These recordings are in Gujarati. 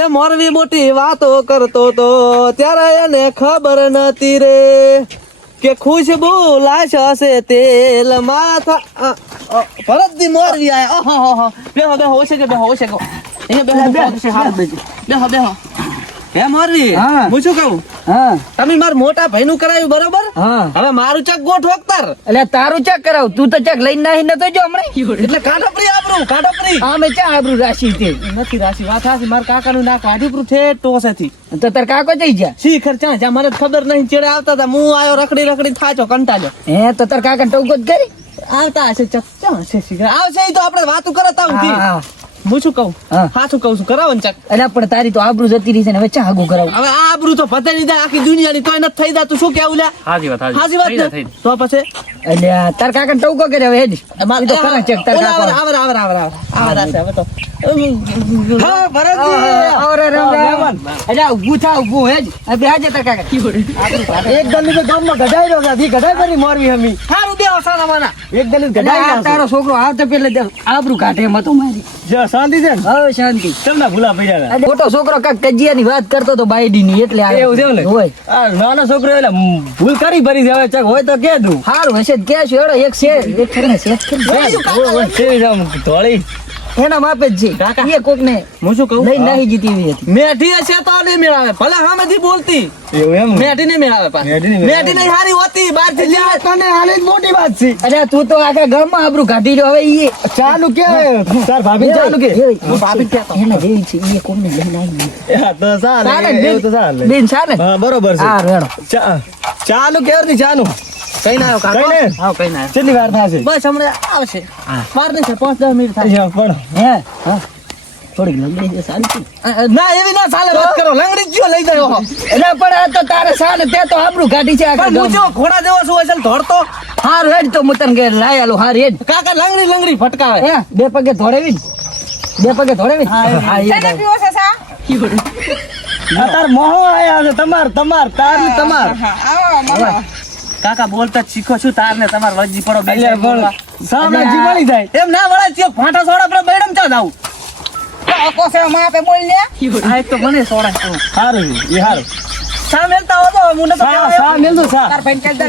એ મોરવી મોટી વાતો કરતો તો ત્યારે એને ખબર નથી રે કે ખુશબુ લાશ હશે તેલ માથા ભરતજી મોરવી આયા. ઓહો, હો હો. બેહો બેહો, ઓછે કે બેહો, ઓછે કે અહીંયા બેહો બેહો. બેહો બેહો. હે મોરવી હું. શું કહું? હા. તમે મારા મોટા ભાઈનું કરાયું બરોબર? હવે મારું ચક ગોઠ વખતર એટલે તારું ચેક કરાવ. તું તો ચેક લઈને નાહી નતો જો હમણાં. એટલે કાઢપરી આબરું હા આમે ચા આબરૂ રાશી તે નથી રાશી વાત હાચી. મારા કાકાનું નાક વાઢીપરું ઠેઠ ટોસેથી. તો તાર કાકો જઈ જા શીખર ચા જ્યાં મને ખબર નહીં ચેડે આવતા હતા. હું આયો રખડી રખડી થાચો કંટાળ્યો. હે તો તાર કાકા ટોકો જ કરી? આવતા હશે ચક ચા હશે આવશે તો આપણે વાતું કરતા હા, હું હા. શું કહું? હા. કહું છું? કરાવો ને ચક અરે પણ તારી તો આબરૂ જતી રહી છે ને હવે ચા આગું કરાવું. હવે આ આબરૂ તો પતે નહીં જાય આખી દુનિયાની તોય નથી થઈ જાતું શું કેવું લ્યા હાજી વાત હાજી. વાત તો પછી? એટલે તાર કાકા ટોકો કરે હવે જ તો કરે ચેક તાર કાકા આવર આવર આવર આવર આવર. આવર હવે તો. હા ભરતજી. આવરે રામ રામ એટલે ઊભું થા ઊભું જ હવે આજે તાર કાકા એક દલી તો ગામમાં ગઢાઈ રહ્યો છે ગધાઈ ગઢાઈ કરી મોરવી હમી. હારું દેવો સાના માના એક દલી અલ્યા, ગઢાઈ આ રહ્યા. તારો છોકરો આવતો પેલે આબરૂ કાઢે મતો મારી. છે શાંતિ છે હવે શાંતિ. તમને ભૂલા પડ્યા મોટો છોકરો કાક કજિયાની વાત કરતો તો બાયડી ની એટલે એવું છે ને? હોય. આ નાનો છોકરો એટલે ભૂલ કરી ભરી છે હવે ચક હોય તો કે દઉં. હારું હશે કે કે એડો એક છે એક છે ને શેઠ છે ને. કેવી છે આમ ધોળી? એના માપે જ છે. એ કોક ને હું શું કહું? લઈ નાહી જીતી એવી હતી મેઠી હશે તો નહીં મેળાવે. ભલે સામેથી બોલતી. એવું એમ? મેઠી નહીં મેળાવે પાછી. મેઠી નહીં નહીં હારી હોતી બારથી આ તને હાલે જ મોટી વાત છે. અરે તું તો આખા ગામમાં આબરૂ કાઢી રહ્યો. હવે એ ચાલુ કે? તાર ભાભી ચાલુ કે? હું ભાભી એને જેવી છે. એ કોક ને લઈને આવી હા, તો ચાલે. ચાલે એવું તો સાલે બેન સાલે હા બરોબર છે. હા રેડો. ચાલુ કેવરની ચાલુ? કઈ ના આવ્યો કાકો? કઈ ને? કઈ ના કેટલી વાર થશે? બસ હમણાં આવશે. વાર નહીં છે પાંચ દસ મિનિટ થાય. અહીંયા પણ હે? હા. થોડીક લંગડી શાંતિ ના એવી ના ચાલે વાત કરો. લંગડી જ જો લઈ ગયો. એટલે પણ આ તો તારે સાને તે તો આબરૂ કાઢી છે આખા હું જેવો ઘોડા જેવો છું અસલ ધોડતો. હારું હેડ તો હું તને ઘેર લાય આલું હાર હેડ. કાકા લંગડી લંગડી ફટકાવે. હે? બે પગે ધોળેવી ને? બે પગે ધોળેવી હા હા એ જ. તાર મોહો આયા છે તમાર તમાર તાર તમાર. કાકા બોલતા શીખો છું તાર ને તમાર વજી પડો બે સામે જીવાણી જાય. એમ ના વળા છે ફાટા સોડા પર બેડમ ચા જાવું આ એક તો મને સોડા છે. હારું એ સારું સા મેલતા હો તો હું તો સા કહેવા સા આવ્યો. મેલતું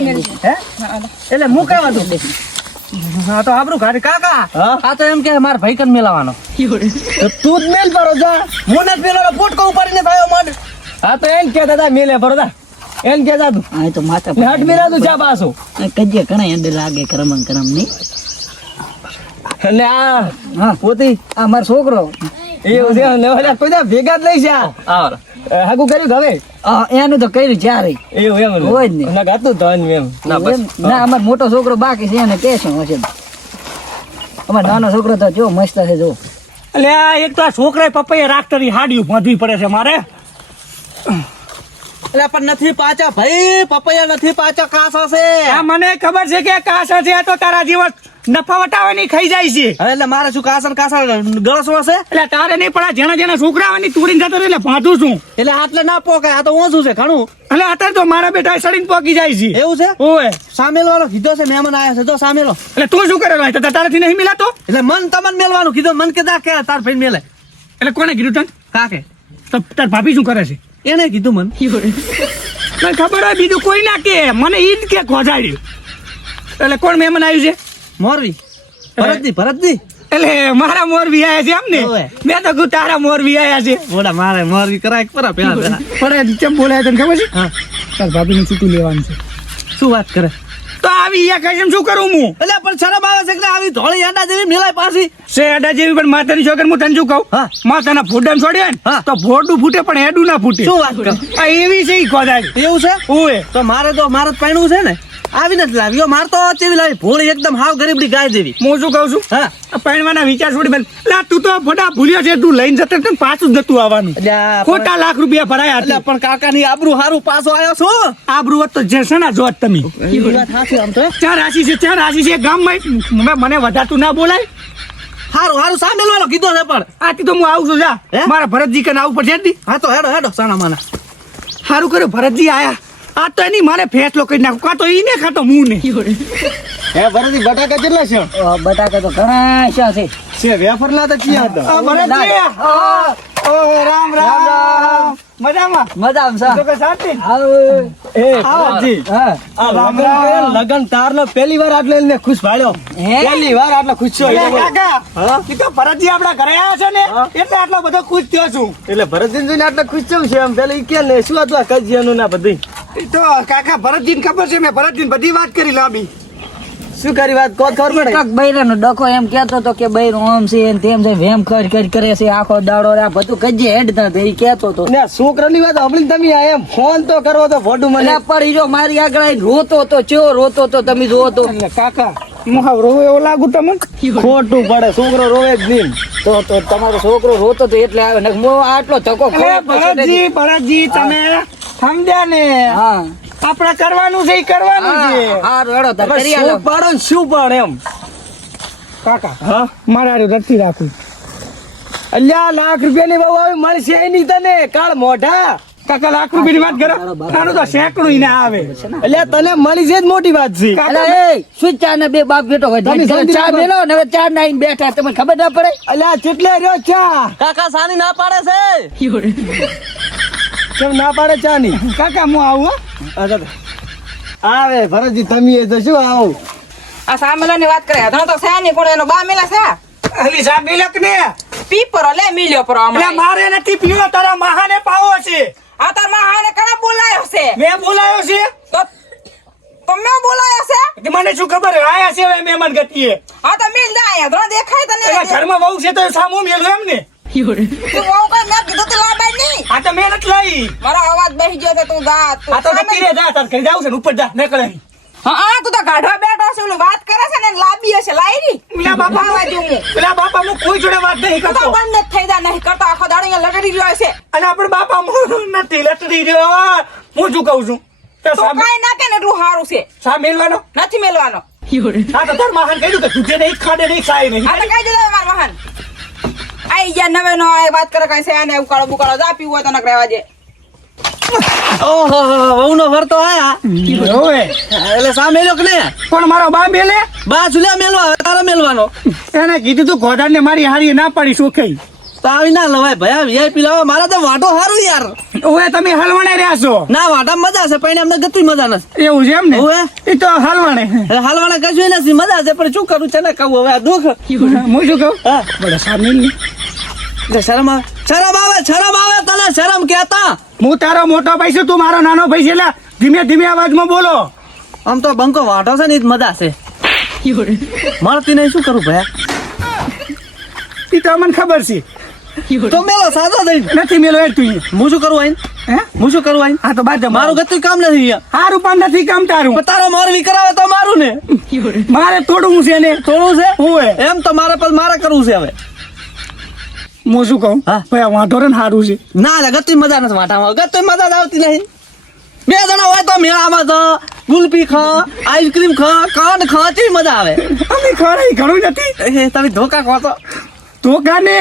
મેલ. હે? એટલે હું કહેવા દઉં? હા તો આબરું ઘરે. કાકા હા? આ તો એમ કે માર ભાઈ કન મેલાવાનો. તો જ મેલ પરો જા. હું પેલો પોટકો ઉપાડીને થયો મડ હા તો એમ કે દાદા મેલે પરો જા. એમ કે તું. હા તો માથા ને હટ મેરા તું જા પાછો. કજે ઘણા એંડે લાગે કરમ કરમની અને આ હા. પોતી આ મારો છોકરો. એ ઉદે ને ઓલા કોઈ દા ભેગા જ લઈ જા આ. હાકુ કર્યું કે હવે? આ એનું તો કર્યું ચારે એવું એમ હોય જ ને. ના ગાતું તો એમ. ના બસ. ના અમાર મોટો છોકરો બાકી છે એને કે શું હશે અમાર નાનો છોકરો તો જો મસ્ત છે જો. એટલે આ એક તો આ છોકરાએ પપ્પાએ રાખતરી હાડિયું બાંધવી પડે છે મારે. એટલે પણ નથી પાછા. ભાઈ પપૈયા નથી પાછા કાસા છે. આ મને ખબર છે કે કાસા છે આ તો તારા જીવન નફા વટાવાની ખાઈ જાય છે. હવે એટલે મારે શું કાસા કાસર કાસા ગળસવા છે? એટલે તારે નહીં પણ આ જેના જેના છોકરા આવે જતો એટલે ભાધું છું. એટલે આટલે ના પોકાય આ તો ઓછું છે ઘણું. એટલે અત્યારે તો મારા બેટા સડીને પોકી જાય છે. એવું છે? ઓય. સામેલ વાળો કીધો છે મહેમાન આવ્યા છે. તો સામેલો. એટલે તું શું કરે ભાઈ તો તારાથી નહીં મિલાતો? એટલે મન તમને મેલવાનું. કીધું મન કે કે તાર ભાઈ મેલે. એટલે કોને કીધું તને? કાકે? તો તાર ભાભી શું કરે છે? એને કીધું મને. મને ખબર હોય બીજું કોઈ ના કે મને ઈ જ કે ખોજાડ્યું. એટલે કોણ મહેમાન આવ્યું છે? મોરવી ભરતજી ભરતજી. એટલે મારા મોરવી આયા છે એમ ને? મેં તો કહું તારા મોરવી આયા છે. બોલા મારે મોરવી કરાય પરા પેલા પેલા પણ કેમ બોલાય તને ખબર છે? હા. તાર ભાભીને છૂટું લેવાનું છે. શું વાત કરે? તો આવી યા કઈ શું કરું હું? એટલે પણ શરમ આવે છે કે આવી ધોળી એડા જેવી મિલાય પાછી એડા જેવી પણ માતાની છોકર હું તને શું કહું. માતાના ફૂટન છોડ્યા ને. તો ફોડું ફૂટે પણ એડું ના ફૂટે. શું વાત કરે આ એવી છે ઈ ખોદાય એવું છે? ઓએ તો મારે તો મારે જ છે ને. આવીને જ લાવ્યો. માર તો ચેવી લાવી? ભોળી એકદમ હાવ ગરીબડી ગાય જેવી. હું શું કહું છું? હા. આ વિચાર છોડી બેન. લા તું તો ફોટા ભૂલ્યો છે. તું લઈને જતો તને પાછું જ નતું આવવાનું. ખોટા લાખ રૂપિયા ભરાયા એટલે હતા પણ કાકાની આબરૂ હારું પાછો આવ્યો છો? આબરૂ તો જે છે ને જોત તમે. ચાર રાશિ છે ચાર રાશિ છે. ગામમાં મને વધારતું ના બોલાય. હારું હારું સામેલ વાળો કીધો છે પણ. આથી તો હું આવું છું જા? મારા ભરતજી કને આવું પડશે હા તો હેડો હેડો સાના માના સારું કર્યું ભરતજી આયા. આ તો એની મારે ફેસલો કરી નાખું. કાં તો ઈ ને કાં તો હું ને હે ભરતી બટાકા કેટલા છે? બટાકા તો ઘણા શા છે છે વેફર ના તો ક્યાં હતા? આ ઓ રામ રામ! મજામાં? મજા આવશે તો કે શાંતિ? એ. ભરતજી, હા. આ રામ લગન ને, તારનો પહેલી વાર આટલે એને ખુશ ભાળ્યો હે? પહેલી વાર આટલો ખુશ છો કાકા તો ભરતજી આપણા ઘરે છે ને એટલે આટલો બધો ખુશ થયો છું. એટલે ભરતજી જોઈને આટલો ખુશ થયું છે એમ. પેલા કે ને શું હતું કજિયાનું ના બધી તો કાકા ભરતજીને ખબર છે મેં ભરતજીને બધી વાત કરી લાંબી. શું કરી વાત? કોત ખબર પડે? કોક બૈરાનો ડખો એમ કહેતો તો કે બૈરો આમ છે ને તેમ છે વેમ કર કર કરે છે આખો દાડો આ બધું કજે હેડ ના થઈ કહેતો તો. ને છોકરાની વાત સાંભળીને તમે આ એમ ફોન તો કરો તો ફોટો મને પણ પડી મારી આગળ આવીને રોતો તો ચેવો રોતો તો તમે જોવો તો. કાકા હું હાવ રોવે એવો લાગુ તમને? ખોટું પડે છોકરો રોવે જ નહીં. તો તો તમારો છોકરો રોતો તો એટલે આવે ને આટલો ધક્કો ભરતજી ભરતજી તમે સમજ્યા ને હા. આપણે કરવાનું છે એ કરવાનું છે. હા રડો કરી શું પાડો શું પણ એમ? કાકા હા? મારા હારે નથી રાખું. અલ્યા લાખ રૂપિયાની બહુ આવી મળશે નહીં તને? કાળ મોઢા? કાકા લાખ રૂપિયાની વાત કરો. તારું તો સેંકડું ઈ ના આવે. અલ્યા તને મળી છે જ મોટી વાત છે. અલા એ શું ચા ને બે બાપ બેટો હોય? તમે તમે ચા મેલો ને હવે ચા નાઈને બેઠા તમને ખબર ના પડે? અલ્યા કેટલે રહ્યો ચા? કાકા સાની ના પાડે છે. કેમ ના પાડે ચા ની કાકા હું આવું હો. આવે ભરતજી તમે એ તો શું આવો? આ સામેલાની વાત કરે. હધણો તો છે ની પણ એનો બા મેલા છે. અલી સા મિલક ને. પીપરો લે મિલ્યો પરો હમણાં મારે નથી પીવો તારા મહાને પાવો છે. આ તાર મહાને હાને કણા બોલાયો છે? મેં બોલાયો છે? તો તમે બોલાયો છે? કે મને શું ખબર? આયા છે હવે મહેમાન ગતિએ હા તો મિલ જા આયા. હધણો દેખાય તને. ઘરમાં વહુ છે તો સામું મેલ એમ ને તું બહુ કઈ મેં કીધું તું લાબાય નહીં. આ તો મેં નથી લઈ. મારો અવાજ બેસી ગયો છે તું જા તું આ તો સામે- જતી રે જા તાર ઘરે જાવું છે ને ઉપર જા નીકળે અહીં. હા હા, તું તો ગાઢવા બેઠો છે ઓલું વાત કરે છે ને લાંબી હશે લાયરી. પેલા બાપા આવા દઉં હું. પેલા બાપા હું કોઈ જોડે વાત નહીં તું તો કરતો. બંધ જ થઈ જા નહીં કરતો આખો દાડો અહીંયા લગડી રહ્યો છે અને આપણે બાપા હું નથી લટડી રહ્યો. હું શું કહું છું? તે તો સામે કાંઈ ના કે ને એટલું સારું છે. સા મેલવાનો? નથી મેલવાનો. હા તો તાર મહાન કહ્યું કે તુજે નહીં ખાડે નહીં ખાય નહીં. આ તો કઈ દીધા માર વાહન. આઈ ગયા નવે નો આ વાત કરે કઈ છે ને ઉકાળો બુકાળો જા પીવું હોય તો નક રહેવા દે. ઓહો વહુ નો ફરતો આયા. ઓવે એટલે સા મેલ્યો કે ને પણ મારો બા મેલે? બા ચુલ્યા મેલવા તારે મેલવાનો. એને કીધું તું ગોદાન ને મારી હારી ના પાડી સુખઈ તો આવી ના લવાય ભયા વીઆઈપી લાવો મારા તો વાટો સારું યાર. ઓવે તમે હલવાણે રહ્યા છો? ના વાટા મજા છે પણ એમને ગતિ મજા નથી. એવું છે એમ ને? એ તો હલવાણે. હાલવાના કશું નથી મજા છે પણ શું કરું છે ને કહું હવે આ દુઃખ. હું શું કહું? હા. બડા શરમ આવે? શરમ આવે શરમ આવે તને? શરમ કેતા હું તારો મોટો ભાઈ છું તું મારો નાનો ભાઈ છે એટલે ધીમે ધીમે અવાજમાં બોલો. આમ તો બંકો વાટો છે ને એ જ મજા છે. મળતી નહીં શું કરું ભાઈ એ તો મને ખબર છે. તો મેલો સાદો થઈ નથી મેલો એ તું હું શું કરું આઈને? હે? હું શું કરું આઈને? હા તો બાદ મારું ગતું કામ નથી હારું પણ નથી કામ તારું. તારો મોરવી કરાવે તો મારું ને. મારે થોડું છે ને. થોડું છે? હું એમ તો મારે પણ મારે કરવું છે હવે. હું શું કહું. ભાઈ વાંધો ને સારું છે. ના લગત ગતું મજા નથી વાટામાં તો મજા જ આવતી નહીં. બે જણા હોય તો મેળામાં તો ગુલપી ખા આઈસ્ક્રીમ ખા કાન ખા તે મજા આવે. અમે ખરાઈ ઘણું નથી એ તમે ધોકા ખો તો. ધોકા ને?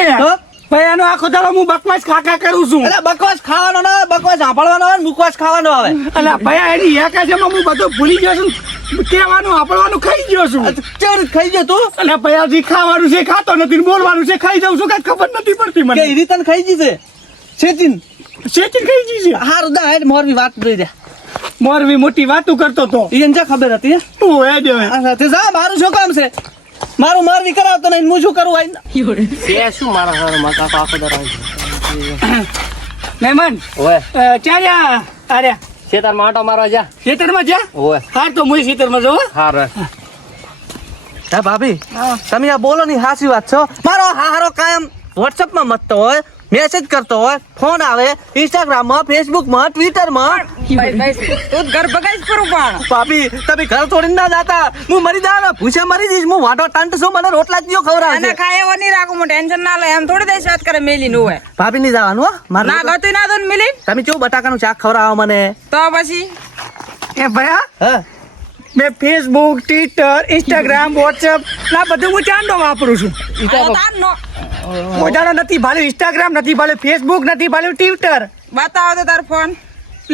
ભાઈ આનો આખો દાડો હું બકવાસ ખાકા કરું છું. અરે બકવાસ ખાવાનો ના બકવાસ સાંભળવાનો આવે મુકવાસ ખાવાનો આવે. અલા ભાઈ એની છે હું બધું ભૂલી ગયો છું. કહેવાનું આપડવાનું ખાઈ ગયો છું. તો રીતે ખાઈ ગયો તું? અને ભાઈ હજી ખાવાનું છે ખાતો નથી બોલવાનું છે ખાઈ જાઉં છું કઈ ખબર નથી પડતી મને. એ રીતન ખાઈ જશે છેચીન છેચીન ખાઈ ગઈ છે? હારું દા હેડ મોરવી વાત દઈ દે. મોરવી મોટી વાતું કરતો તો. એને જે ખબર હતી તું હે દે આ સાથે જા મારું શું કામ છે? મારું મોરવી કરાવતો નહીં હું શું કરું આઈને? મહેમાન ઓય. અ, ક્યાં જા અરે ખેતર આટો મારવા જા ખેતરમાં જા ઓય. હા તો હું ખેતરમાં જાઉં હો. હારે. હા. ભાભી તમે આ બોલો ની હાસી વાત છો? મારો હારો કાયમ વોટ્સઅપમાં મતતો હોય. મેસેજ કરતો હોય ફોન આવે ઇન્સ્ટાગ્રામમાં ફેસબુકમાં ટ્વિટરમાં ભાઈ ભાઈ તું ઘર બગાઈશ કરું પણ. ભાભી તમે ઘર છોડીને ના જાતા. હું મરી જાવ ભૂસે મરી જઈશ. હું વાટો ટંટ છું મને રોટલા જ અને ખવડાવશે. ખાય એવો નહીં રાખું હું ટેન્શન ના લે. એમ થોડી દઈશ વાત કરે મેલી નું હોય ભાભી નહીં જવાનું હો. મારે ના ગતું ના દો ને મિલી તમે કેવું બટાકાનું શાક ખવડાવો મને? તો પછી? એ ભયા? હા. મેં ફેસબુક ટ્વિટર ઇન્સ્ટાગ્રામ વોટ્સઅપ ના બધું હું ચાંદો વાપરું છું. આ તો તાર નો. કોઈ દાડો નથી ભાલ્યું ઇન્સ્ટાગ્રામ નથી ભાલ્યું ફેસબુક નથી ભાલ્યું ટ્વિટર બતાવો તો તાર ફોન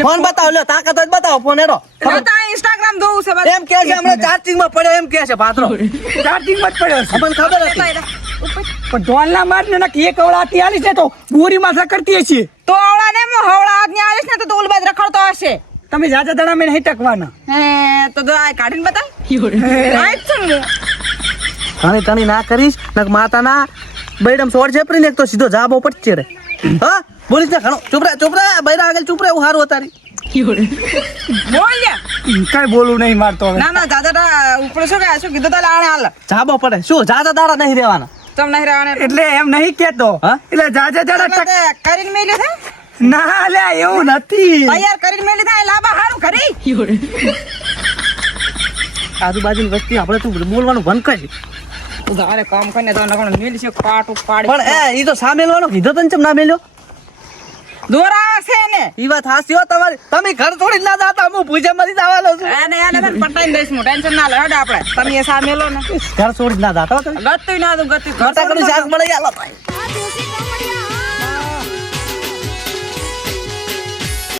ફોન બતાવો લ્યો તાકાત જ બતાવો ફોન એનો ઇન્સ્ટાગ્રામ જોવું છે એમ કે છે હમણાં ચાર્જિંગમાં પડ્યો એમ કે છે પાત્રો. ચાર્જિંગમાં જ પડ્યો છે. મને ખબર હતી. પણ ધોનલા માર ને એક અવળાતી આલી છે તો બોરી માથા કરતી છે તો અવળા ને હવળા આજ્ઞા આવીશ ને તો ઓલી રખડતો હશે. તમે જાજા દાડા મેં નહીં ટકવાના. હે તો આ કાઢીને હું. ઘણી તણી ના કરીશ નક માતાના બૈડમ સોર છે ને એક તો સીધો જાબો પડશે રે. હા બોલીશ ને ઘણો. ચૂપ રે ચૂપ રે બૈરા આગળ ચૂપ રે એવું હારું અતારી. બોલ કઈ બોલું નહીં મારતો ના ના દાદા ઉપર શું કહે શું કીધું તો લાણે હાલ. જાબો પડે. શું જાતા દાડા નહીં રહેવાના? તમ નહીં રહેવાને. એટલે એમ નહીં કેતો હા? એટલે જાજા દાડા કરીને મેલ્યો છે ના લે એવું નથી. તૈયાર કરીને મેલી લીધા લાંબા હારું ખરી. આજુબાજુની વસ્તી આપણે તું બોલવાનું બંધ કરી તું તારે કામ કરીને તો નકર મેલી છે કાટ ઉપાડી પણ એ ઈ તો સામેલવાનો કીધો તને ચમ ના મેલ્યો? દોરા છે ને ઈ વાત હાસી હો તમારી તમે ઘર છોડી ના જાતા હું પૂજા મરી જવાનો છું. એને એને તને પટાઈ દઈશ હું ટેન્શન ના લે હડ આપણે. તમે એ સામે લો ને ઘર છોડી ના જાતા ગતું ના દઉં ગતું ઘર કરું શાક મળી આલો ભાઈ.